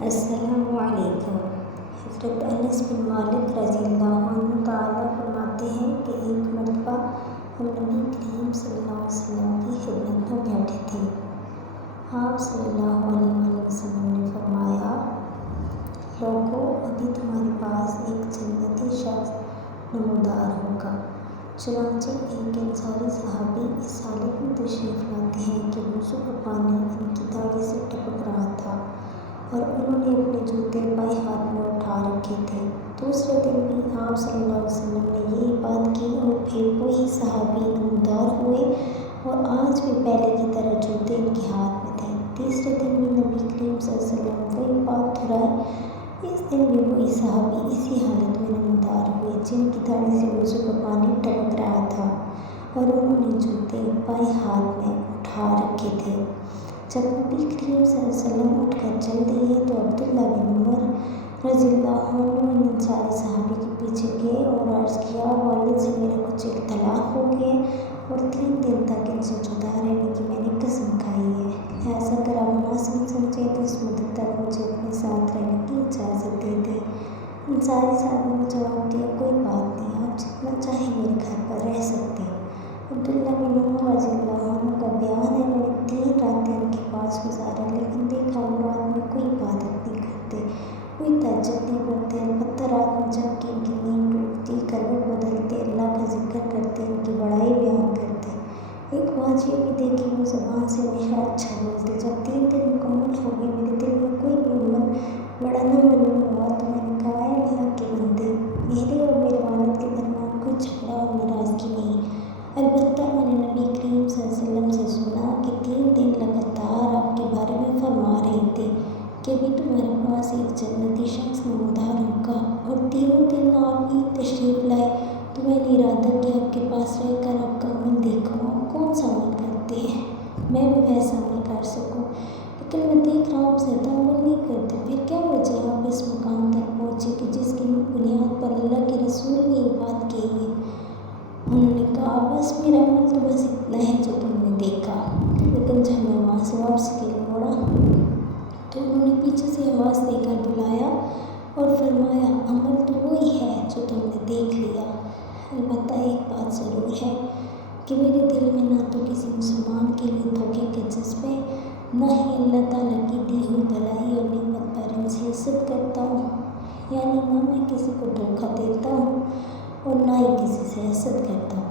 السلام علیکم۔ حضرت انس بن مالک رضی اللہ عنہ تعالیٰ فرماتے ہیں کہ ایک مرتبہ ہم نبی کریم صلی اللہ علیہ وسلم کی خدمت میں بیٹھے تھے۔ آپ صلی اللہ علیہ وسلم نے فرمایا، لوگو، ابھی تمہارے پاس ایک جنتی شخص نمودار ہوگا۔ چنانچہ ایک انصاری صحابی اس حالت میں تشریف لاتے ہیں کہ وضو کا پانی ان کی داڑھی سے ٹپک رہا تھا اور انہوں نے اپنے جوتے بائیں ہاتھ میں اٹھا رکھے تھے۔ دوسرے دن بھی آپ صلی اللہ علیہ وسلم نے یہی بات کی اور پھر وہی صحابی نمودار ہوئے اور آج بھی پہلے کی طرح جوتے ان کے ہاتھ میں تھے۔ تیسرے دن بھی نبی کریم صلی اللہ علیہ وسلم وہی بات دہرائی۔ اس دن بھی وہی صحابی اسی حالت میں نمودار ہوئے جن کی داڑھی سے وضو کا پانی ٹپک رہا تھا اور انہوں نے جوتے بائیں ہاتھ میں اٹھا رکھے تھے۔ جب نبی کریم صلی اللہ علیہ وسلم اٹھ کر چل دیے تو عبداللہ بن عمر رضی اللہ عنہ ان انصاری صحابی کے پیچھے گئے اور عرض کیا، والد سے میرا کچھ اختلاف ہو گیا اور 3 دن تک ان سے جدا رہنے کی میں نے قسم کھائی ہے، لہٰذا اگر آپ مناسب سمجھیں تو اس مدت تک مجھے اپنے ساتھ رہنے کی اجازت دے دیں۔ انصاری صحابی نے جواب دیا، کوئی بات نہیں، آپ جتنا چاہیں میرے گھر پر رہ سکتے ہیں۔ عبداللہ بن عمر رضی اللہ عنہ کا بیان ہے، میں نے 3 راتیں ان کے پاس گزاری لیکن دیکھا وہ رات میں کوئی عبادت نہیں کرتے، کوئی تہجد نہیں پڑھتے، البتہ رات میں جب کہ ان کی نیند ٹوٹتی، کروٹ بدلتے، اللہ کا ذکر کرتے، ان کی بڑائی بیان کرتے۔ ایک بات یہ بھی دیکھی، وہ زبان سے ہمیشہ اچھا بولتے۔ جب 3 دن مکمل ہو گئے، میرے دل میں کوئی بھی عمل بڑھانا معلوم ہوا تو میں نے کہا، اے اللہ کے بندے، میرے اور میرے والد کے درمیان کوئی جھگڑا اور ناراضگی نہیں، البتہ میں نے نبی کریم صلی اللہ علیہ وسلم سے سنا کہ 3 دن لگاتار آپ کے بارے میں فرما رہے تھے کہ ابھی تمہارے پاس ایک جنتی شخص نمودار ہوگا، اور 3 دن آپ ہی تشریف لائے تو میں نے ارادہ کیا آپ کے پاس رہ کر آپ کا عمل دیکھوں، آپ کون سا عمل کرتے ہیں، میں بھی ویسا عمل کر سکوں، لیکن میں دیکھ رہا ہوں آپ زیادہ عمل نہیں کرتے، پھر کیا وجہ آپ اس مقام تک پہنچے کہ جس کی بنیاد پر اللہ کے رسول نے یہ بات کہی ہے؟ انہوں نے کہا، بس میرا عمل تو بس اتنا ہے جو تم نے دیکھا، لیکن جب میں وہاں سے واپس کے لیے مڑا تو انہوں نے پیچھے سے آواز دے کر بلایا اور فرمایا، عمل تو وہی ہے جو تم نے دیکھ لیا، البتہ ایک بات ضرور ہے کہ میرے دل میں نہ تو کسی مسلمان کے لیے دھوکے کے جذبے، نہ ہی اللہ تعالیٰ کی دی ہوئی بھلائی اور نعمت پر انسی حسد کرتا ہوں، یعنی نہ میں کسی کو دھوکہ دیتا ہوں اور نہ ہی کسی سے حسد کرتا ہوں۔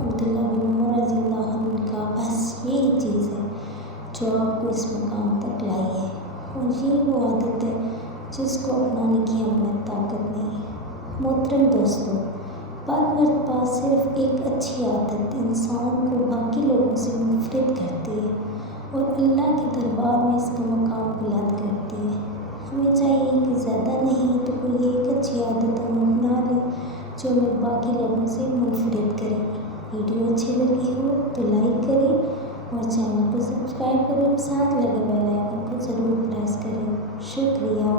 عبداللہ بن عمر رضی اللہ عنہ نے کہا، بس یہی چیز ہے جو آپ کو اس مقام تک لائی ہے، اور یہی وہ عادت ہے جس کو اپنانے کی ہم میں طاقت نہیں۔ محترم دوستو، بعض مرتبہ صرف ایک اچھی عادت انسان کو باقی لوگوں سے منفرد کرتی ہے اور اللہ کے دربار میں اس کا مقام بلند کرتی ہے۔ ہمیں چاہیے کہ زیادہ نہیں تو کوئی ایک اچھی عادت ہم اپنا لیں جو ہمیں باقی لوگوں سے منفرد کرے۔ ویڈیو اچھی لگی ہو تو لائک کریں اور چینل کو سبسکرائب کریں، ساتھ لگے بیل آئیکن کو ضرور پریس کریں۔ شکریہ۔